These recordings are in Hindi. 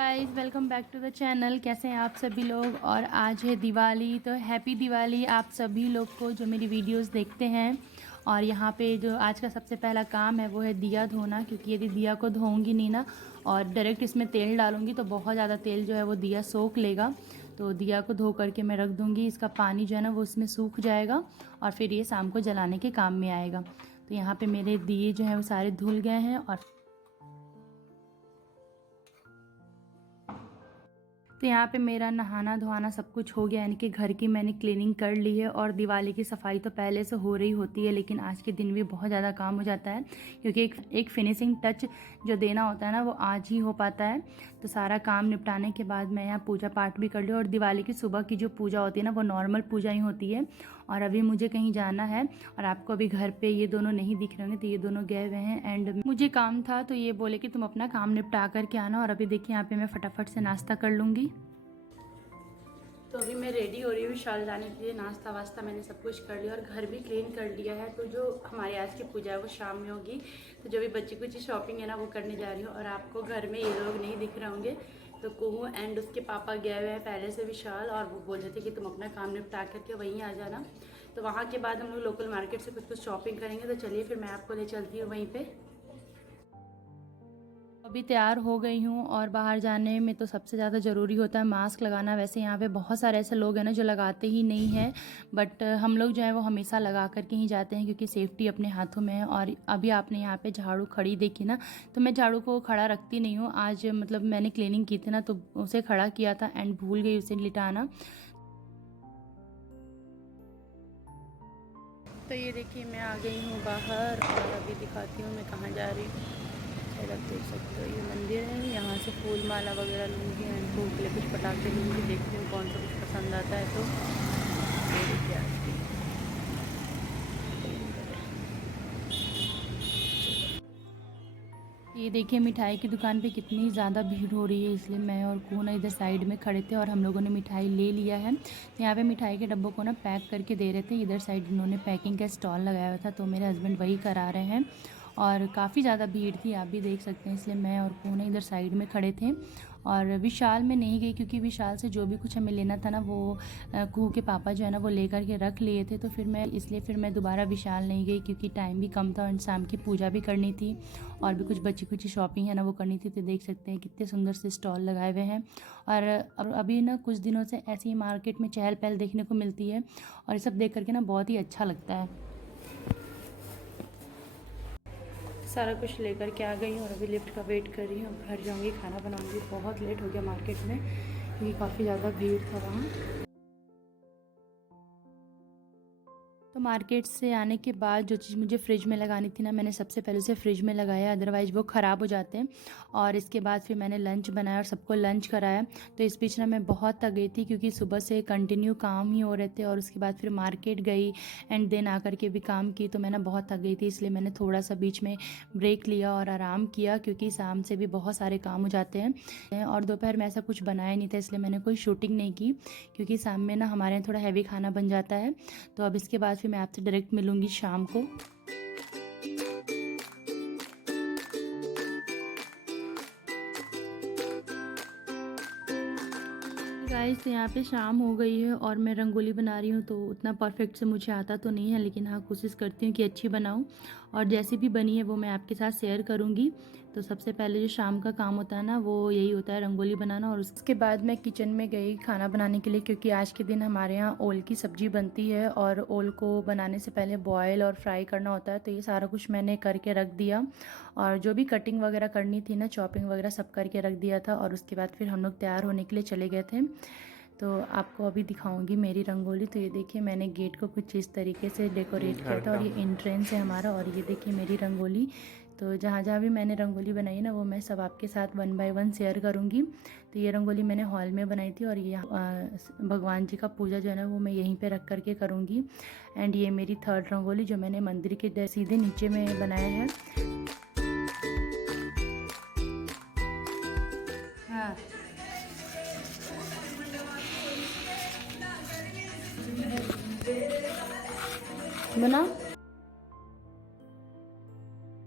Guys, welcome back to the channel. कैसे हैं आप सभी लोग। और आज है दिवाली, तो हैप्पी दिवाली आप सभी लोग को जो मेरी वीडियोस देखते हैं। और यहाँ पे जो आज का सबसे पहला काम है वो है दिया धोना, क्योंकि यदि दिया को धोऊंगी नहीं ना और डायरेक्ट इसमें तेल डालूंगी तो बहुत ज़्यादा तेल जो है वो दिया सोख लेगा। तो दिया को धो करके मैं रख दूँगी, इसका पानी जो है ना वो इसमें सूख जाएगा और फिर ये शाम को जलाने के काम में आएगा। तो यहाँ पर मेरे दिए जो हैं वो सारे धुल गए हैं। और तो यहाँ पे मेरा नहाना धोना सब कुछ हो गया, यानी कि घर की मैंने क्लीनिंग कर ली है। और दिवाली की सफाई तो पहले से हो रही होती है, लेकिन आज के दिन भी बहुत ज़्यादा काम हो जाता है, क्योंकि एक फिनिशिंग टच जो देना होता है ना वो आज ही हो पाता है। तो सारा काम निपटाने के बाद मैं यहाँ पूजा पाठ भी कर लिया। और दिवाली की सुबह की जो पूजा होती है ना वो नॉर्मल पूजा ही होती है। और अभी मुझे कहीं जाना है और आपको अभी घर पे ये दोनों नहीं दिख रहे होंगे, तो ये दोनों गए हुए हैं। एंड मुझे काम था तो ये बोले कि तुम अपना काम निपटा करके आना। और अभी देखिए यहाँ पे मैं फटाफट से नाश्ता कर लूँगी। तो अभी मैं रेडी हो रही हूँ शाल जाने के लिए। नाश्ता वास्ता मैंने सब कुछ कर लिया और घर भी क्लीन कर लिया है। तो जो हमारी आज की पूजा है वो शाम में होगी। तो जो भी बच्ची कुछ शॉपिंग है ना वो करने जा रही हूँ। और आपको घर में ये लोग नहीं दिख रहे होंगे, तो कुहू एंड उसके पापा गए हुए हैं पहले से विशाल, और वो बोल रहे थे कि तुम अपना काम निपटा करके वहीं आ जाना। तो वहाँ के बाद हम लोग लोकल मार्केट से कुछ शॉपिंग करेंगे। तो चलिए फिर मैं आपको ले चलती हूँ वहीं पर। अभी तैयार हो गई हूँ और बाहर जाने में तो सबसे ज़्यादा ज़रूरी होता है मास्क लगाना। वैसे यहाँ पे बहुत सारे ऐसे लोग हैं ना जो लगाते ही नहीं हैं, बट हम लोग जो है वो हमेशा लगा करके ही जाते हैं, क्योंकि सेफ्टी अपने हाथों में है। और अभी आपने यहाँ पे झाड़ू खड़ी देखी ना, तो मैं झाड़ू को खड़ा रखती नहीं हूँ। आज मतलब मैंने क्लीनिंग की थी ना तो उसे खड़ा किया था एंड भूल गई उसे लिटाना। तो ये देखिए मैं आ गई हूँ बाहर और अभी दिखाती हूँ मैं कहाँ जा रही हूँ। शायद आप देख सकते हो ये मंदिर है, यहाँ से फूल माला वगैरह लूँगी एंड भूख के लिए कुछ पटाखे लूँगी। देखती हूँ कौन सा कुछ पसंद आता है। तो ये देखिए आज की ये देखिए मिठाई की दुकान पे कितनी ज़्यादा भीड़ हो रही है, इसलिए मैं और कून इधर साइड में खड़े थे और हम लोगों ने मिठाई ले लिया है। तो यहाँ पे मिठाई के डब्बों को ना पैक करके दे रहे थे। इधर साइड इन्होंने पैकिंग का स्टॉल लगाया हुआ था, तो मेरे हस्बैंड वही करा रहे हैं। और काफ़ी ज़्यादा भीड़ थी, आप भी देख सकते हैं, इसलिए मैं और कून इधर साइड में खड़े थे। और विशाल में नहीं गई, क्योंकि विशाल से जो भी कुछ हमें लेना था ना वो कुहू के पापा जो है ना वो लेकर के रख लिए थे। तो फिर मैं दोबारा विशाल नहीं गई, क्योंकि टाइम भी कम था और शाम की पूजा भी करनी थी और भी कुछ बची कुछ शॉपिंग है ना वो करनी थी। तो देख सकते हैं कितने सुंदर से स्टॉल लगाए हुए हैं। और अभी ना कुछ दिनों से ऐसी मार्केट में चहल पहल देखने को मिलती है और ये सब देख करके ना बहुत ही अच्छा लगता है। सारा कुछ लेकर के आ गई हूँ और अभी लिफ्ट का वेट कर रही हूँ। घर जाऊँगी, खाना बनाऊँगी। बहुत लेट हो गया मार्केट में, क्योंकि काफ़ी ज़्यादा भीड़ था वहाँ। तो मार्केट से आने के बाद जो चीज़ मुझे फ्रिज में लगानी थी ना, मैंने सबसे पहले उसे फ्रिज में लगाया, अदरवाइज़ वो ख़राब हो जाते हैं। और इसके बाद फिर मैंने लंच बनाया और सबको लंच कराया। तो इस बीच ना मैं बहुत थक गई थी, क्योंकि सुबह से कंटिन्यू काम ही हो रहे थे और उसके बाद फिर मार्केट गई एंड देन आकर के भी काम की। तो मैं ना बहुत थक गई थी, इसलिए मैंने थोड़ा सा बीच में ब्रेक लिया और आराम किया, क्योंकि शाम से भी बहुत सारे काम हो जाते हैं। और दोपहर में ऐसा कुछ बनाया नहीं था, इसलिए मैंने कोई शूटिंग नहीं की, क्योंकि शाम में ना हमारे यहाँ थोड़ा हैवी खाना बन जाता है। तो अब इसके बाद फिर मैं आपसे डायरेक्ट मिलूंगी शाम को। गाइस, यहाँ पे शाम हो गई है और मैं रंगोली बना रही हूँ। तो उतना परफेक्ट से मुझे आता तो नहीं है, लेकिन हाँ कोशिश करती हूँ कि अच्छी बनाऊँ। और जैसी भी बनी है वो मैं आपके साथ शेयर करूँगी। तो सबसे पहले जो शाम का काम होता है ना वो यही होता है, रंगोली बनाना। और उसके बाद मैं किचन में गई खाना बनाने के लिए, क्योंकि आज के दिन हमारे यहाँ ओल की सब्ज़ी बनती है और ओल को बनाने से पहले बॉयल और फ्राई करना होता है। तो ये सारा कुछ मैंने करके रख दिया और जो भी कटिंग वगैरह करनी थी ना, चॉपिंग वगैरह सब करके रख दिया था। और उसके बाद फिर हम लोग तैयार होने के लिए चले गए थे। तो आपको अभी दिखाऊंगी मेरी रंगोली। तो ये देखिए मैंने गेट को कुछ इस तरीके से डेकोरेट किया था और ये एंट्रेंस है हमारा। और ये देखिए मेरी रंगोली। तो जहाँ जहाँ भी मैंने रंगोली बनाई है ना वो मैं सब आपके साथ 1 बाय 1 शेयर करूँगी। तो ये रंगोली मैंने हॉल में बनाई थी और ये भगवान जी का पूजा जो है ना वो मैं यहीं पे रख करके करूँगी। एंड ये मेरी 3rd रंगोली जो मैंने मंदिर के सीधे नीचे में बनाया है। हाँ बना।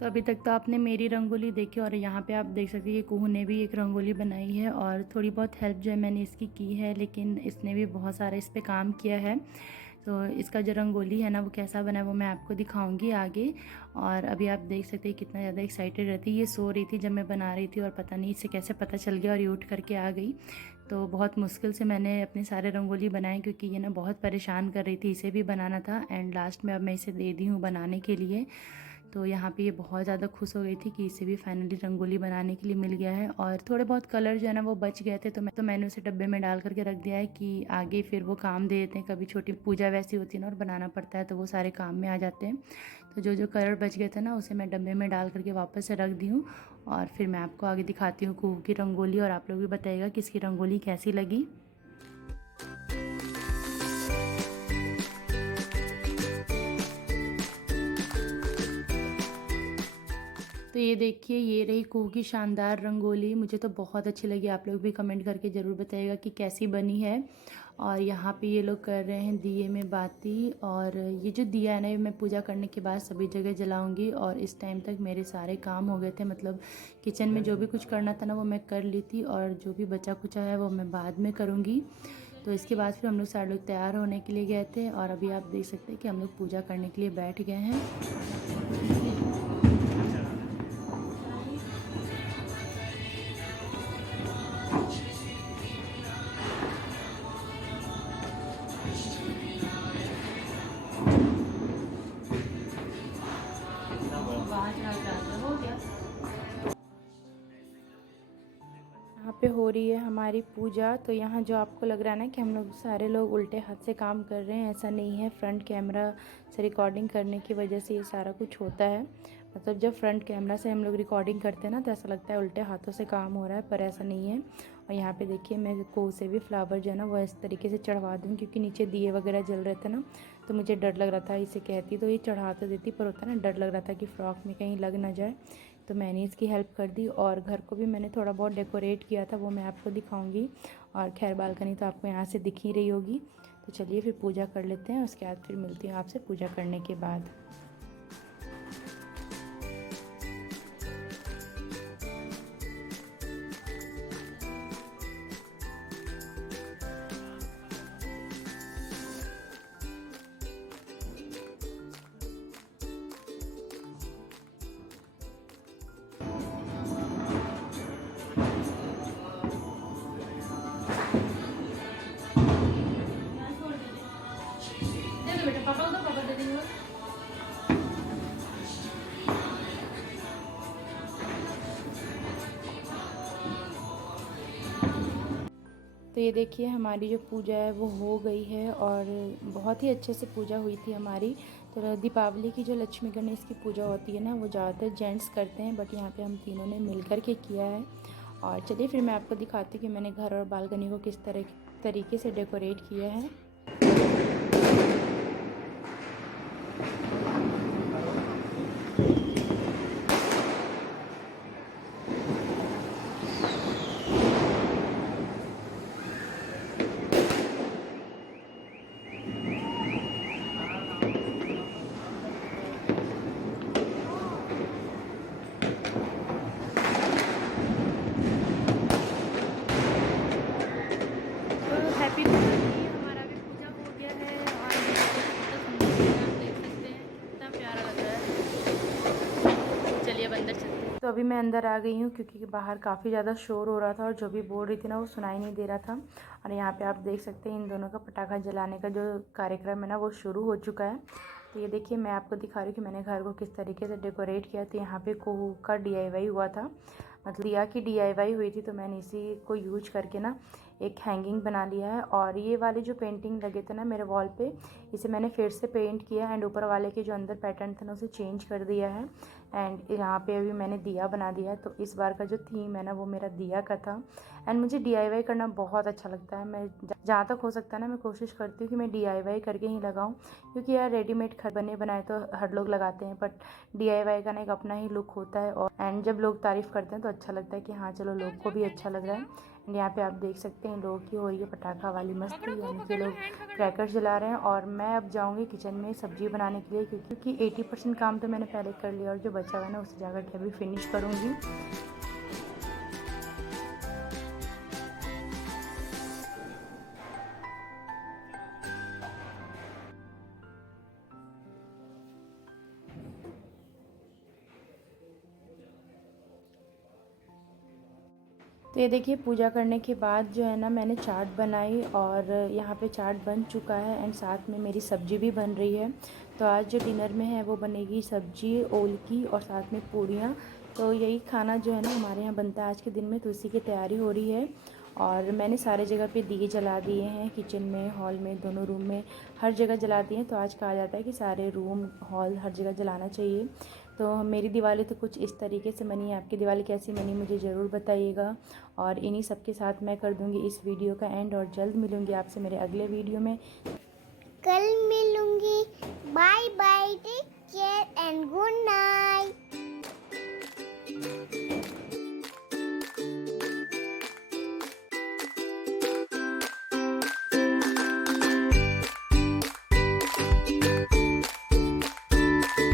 तो अभी तक तो आपने मेरी रंगोली देखी और यहाँ पे आप देख सकते हैं कि कुहू ने भी एक रंगोली बनाई है और थोड़ी बहुत हेल्प जो है मैंने इसकी की है, लेकिन इसने भी बहुत सारा इस पे काम किया है। तो इसका जो रंगोली है ना वो कैसा बना है वो मैं आपको दिखाऊंगी आगे। और अभी आप देख सकते हैं कितना ज़्यादा एक्साइटेड रहती है। ये सो रही थी जब मैं बना रही थी और पता नहीं इसे कैसे पता चल गया और ये उठ करके आ गई। तो बहुत मुश्किल से मैंने अपने सारे रंगोली बनाए क्योंकि ये ना बहुत परेशान कर रही थी, इसे भी बनाना था। एंड लास्ट में अब मैं इसे दे दी हूँ बनाने के लिए। तो यहाँ पे ये बहुत ज़्यादा खुश हो गई थी कि इसे भी फाइनली रंगोली बनाने के लिए मिल गया है। और थोड़े बहुत कलर जो है ना वो बच गए थे, तो मैंने उसे डब्बे में डाल करके रख दिया है कि आगे फिर वो काम दे देते हैं। कभी छोटी पूजा वैसी होती है ना और बनाना पड़ता है तो वो सारे काम में आ जाते हैं। तो जो जो कलर बच गए थे ना उसे मैं डब्बे में डाल करके वापस से रख दी हूँ। और फिर मैं आपको आगे दिखाती हूँ कुहू की रंगोली, और आप लोग भी बताइएगा कि इसकी रंगोली कैसी लगी। तो ये देखिए, ये रही कुहू की शानदार रंगोली। मुझे तो बहुत अच्छी लगी, आप लोग भी कमेंट करके ज़रूर बताइएगा कि कैसी बनी है। और यहाँ पे ये लोग कर रहे हैं दिए में बाती, और ये जो दिया है ना ये मैं पूजा करने के बाद सभी जगह जलाऊंगी। और इस टाइम तक मेरे सारे काम हो गए थे, मतलब किचन में जो भी कुछ करना था ना वो मैं कर ली थी, और जो भी बचा कुचा है वो मैं बाद में करूँगी। तो इसके बाद फिर हम लोग सारे लोग तैयार होने के लिए गए थे, और अभी आप देख सकते हैं कि हम लोग पूजा करने के लिए बैठ गए हैं। यहाँ पे हो रही है हमारी पूजा। तो यहाँ जो आपको लग रहा है ना कि हम लोग सारे लोग उल्टे हाथ से काम कर रहे हैं, ऐसा नहीं है। फ्रंट कैमरा से रिकॉर्डिंग करने की वजह से ये सारा कुछ होता है। मतलब जब फ्रंट कैमरा से हम लोग रिकॉर्डिंग करते हैं ना तो ऐसा लगता है उल्टे हाथों से काम हो रहा है, पर ऐसा नहीं है। और यहाँ पे देखिए मैं कुहू से भी फ्लावर जो है ना वो इस तरीके से चढ़वा दूँ, क्योंकि नीचे दिए वगैरह जल रहे थे ना, तो मुझे डर लग रहा था। इसे कहती तो ये चढ़ा तो देती, पर होता ना डर लग रहा था कि फ्रॉक में कहीं लग ना जाए, तो मैंने इसकी हेल्प कर दी। और घर को भी मैंने थोड़ा बहुत डेकोरेट किया था, वो मैं आपको दिखाऊंगी। और खैर बालकनी तो आपको यहाँ से दिख ही रही होगी। तो चलिए फिर पूजा कर लेते हैं, उसके बाद फिर मिलती हूँ आपसे पूजा करने के बाद। दे दो बेटा, पापा को दो, पापा दे देंगे। तो ये देखिए हमारी जो पूजा है वो हो गई है, और बहुत ही अच्छे से पूजा हुई थी हमारी। तो दीपावली की जो लक्ष्मी गणेश की पूजा होती है ना वो ज़्यादातर जेंट्स करते हैं, बट यहाँ पे हम तीनों ने मिल कर के किया है। और चलिए फिर मैं आपको दिखाती हूँ कि मैंने घर और बालकनी को किस तरीके से डेकोरेट किया है। तो हैप्पी दिवाली, हमारा भी पूजा हो गया है। और कितना सुंदर है, आप देख सकते हैं कितना प्यारा लग रहा है। चलिए अब अंदर चलते हैं। तो अभी मैं अंदर आ गई हूँ क्योंकि बाहर काफ़ी ज़्यादा शोर हो रहा था और जो भी बोल रही थी ना वो सुनाई नहीं दे रहा था। और यहाँ पे आप देख सकते हैं इन दोनों का पटाखा जलाने का जो कार्यक्रम है ना वो शुरू हो चुका है। तो ये देखिए मैं आपको दिखा रही हूँ कि मैंने घर को किस तरीके से डेकोरेट किया। तो यहाँ पे कुहू का DIY हुआ था, मतलब दिया की DIY हुई थी, तो मैंने इसी को यूज करके ना एक हैंगिंग बना लिया है। और ये वाले जो पेंटिंग लगे थे ना मेरे वॉल पे, इसे मैंने फिर से पेंट किया एंड ऊपर वाले के जो अंदर पैटर्न था ना उसे चेंज कर दिया है। एंड यहाँ पे अभी मैंने दिया बना दिया है। तो इस बार का जो थीम है ना वो मेरा दिया का था। एंड मुझे DIY करना बहुत अच्छा लगता है। मैं जहाँ तक हो सकता है ना मैं कोशिश करती हूँ कि मैं DIY करके ही लगाऊँ, क्योंकि यार रेडीमेड बने बनाए तो हर लोग लगाते हैं, बट DIY का ना एक अपना ही लुक होता है। और एंड जब लोग तारीफ़ करते हैं तो अच्छा लगता है कि हाँ चलो लोग को भी अच्छा लग रहा है। एंड यहाँ पे आप देख सकते हैं लोगों की हो रही है पटाखा वाली मस्ती, यानी कि लोग क्रैकर्स जला रहे हैं। और मैं अब जाऊँगी किचन में सब्ज़ी बनाने के लिए, क्योंकि 80% काम तो मैंने पहले कर लिया और जो बचा हुआ है ना उसे जाकर के अभी फिनिश करूँगी। तो ये देखिए पूजा करने के बाद जो है ना मैंने चाट बनाई और यहाँ पे चाट बन चुका है एंड साथ में मेरी सब्ज़ी भी बन रही है। तो आज जो डिनर में है वो बनेगी सब्ज़ी ओल की और साथ में पूड़ियाँ। तो यही खाना जो है ना हमारे यहाँ बनता है आज के दिन में। तो इसी की तैयारी हो रही है और मैंने सारे जगह पे दिए जला दिए हैं, किचन में, हॉल में, दोनों रूम में, हर जगह जला दिए हैं। तो आज कहा जाता है कि सारे रूम, हॉल, हर जगह जलाना चाहिए। तो मेरी दिवाली तो कुछ इस तरीके से बनी है। आपकी दिवाली कैसी बनी मुझे ज़रूर बताइएगा। और इन्हीं सब के साथ मैं कर दूँगी इस वीडियो का एंड और जल्द मिलूँगी आपसे मेरे अगले वीडियो में। कल मिलूँगी। Bye bye, take care and good night.